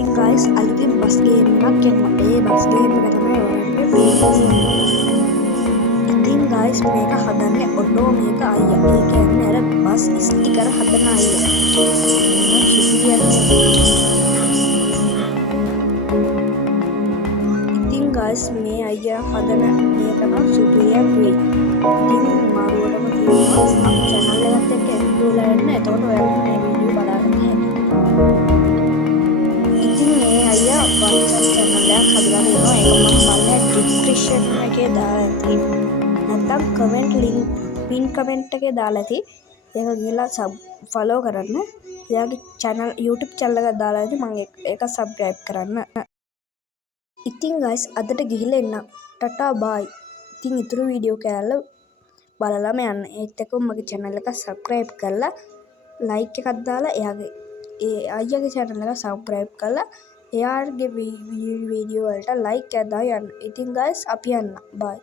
ඉතින් ගයිස් අලුතින් bus game එකක් එනවා. ඒ බස් ගේම් එක තමයි ඔයාලට පේන්නේ. ඉතින් ගයිස් මේක හදන්නේ ඔටෝමේක අයියා. ඒ කියන්නේ අර බස් ස්ටිකර් හදන අයියා. මම ඉතින් ගයිස් මේ අයියා හදන මේක නම් සුපිරියක් වෙයි. ඉතින් මාරුවටම කියනවා අපේ channel එකත් එක්ක එකතු වෙලා ඉන්න. එතකොට ඔයාලට මේ වීඩියෝ බලාගන්න හැකියි. ඉතින් මේ අයියා WhatsApp channel එකක් හදලා තියෙනවා. ඒක මම බලලා description එකේ දාලා තියෙනවා. නැත්නම් comment link pin comment එකේ දාලා ඇති. ඒක ගිහලා follow කරන්න. එයාගේ channel YouTube channel එක දාලා ඇති. මම ඒක subscribe කරන්න. ඉතින් guys අදට ගිහිල්ලා එන්න. Ta-ta bye. ඉතින් ඊතුරු වීඩියෝ කෑල්ල බලලාම යන්න. ඒත් එක්කම මගේ channel එක subscribe කරලා like එකක් දාලා එයාගේ ඒ අයියාගේ channel එක subscribe කරලා එයාගේ වීඩියෝ වලට like එකක් දාලා යන්න. ඉතින් guys අපි යන්න. bye.